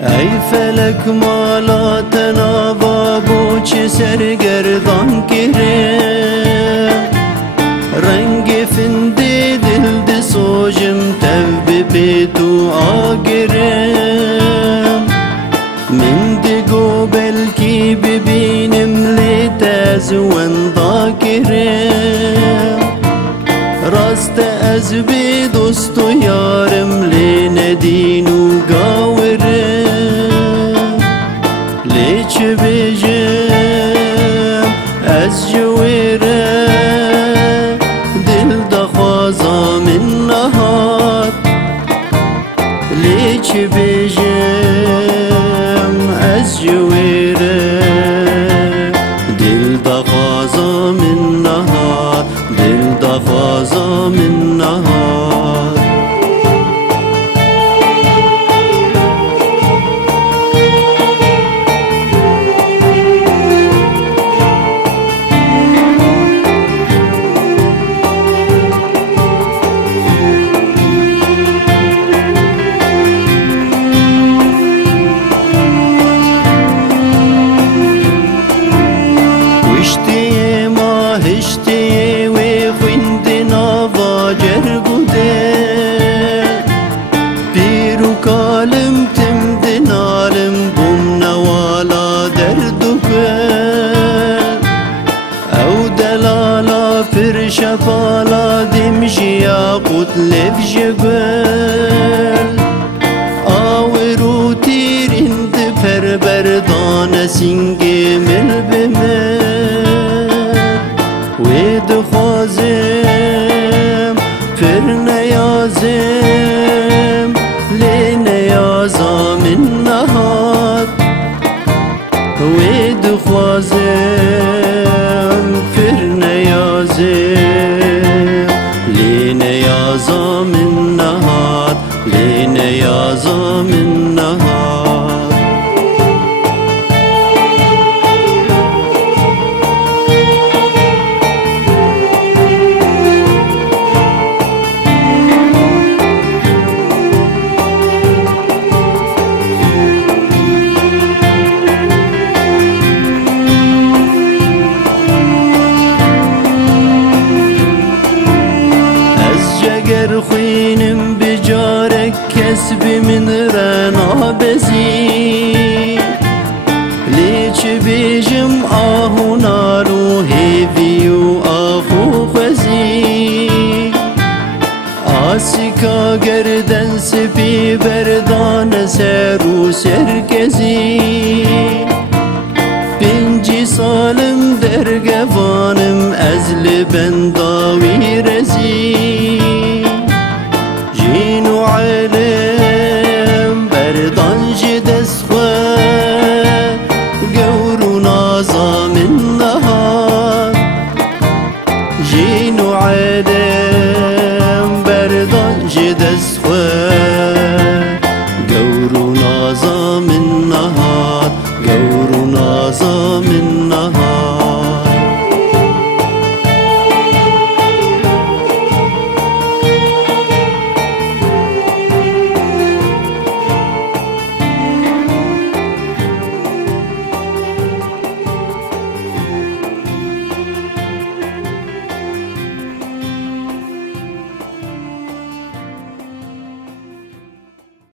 ای فلک مالا تناوا بو چه سرگردان کرم رنگ فندی دل دی سوجم تب بیتو آگرم من دیگو بلکی ببینم لیتاز وندا کرم راست از بی دوست و یارم لی ندینو گاورم لی چه بیجم از جویره دل دخوازا من نهاد لی چه بیجم از جویره دل دخوازا من نهاد دل دخوازا من نهاد شفالا دمجي ياقوت لف جبل آورو تير انت پر بردان سنگي مل بمل ويد خوازم پر نيازم لي نيازا من نهاد ويد خوازم پر نيازم لينيازا من نهار لينيازا من نهار جگر خوینم بجارک کسب من رنا بزی لیچ بیجم آهو نارو هیویو آخو خزی آسیکا گردن سپی بردان سرو سرکزی 5 سالم در گوانم از لبنداوی رزی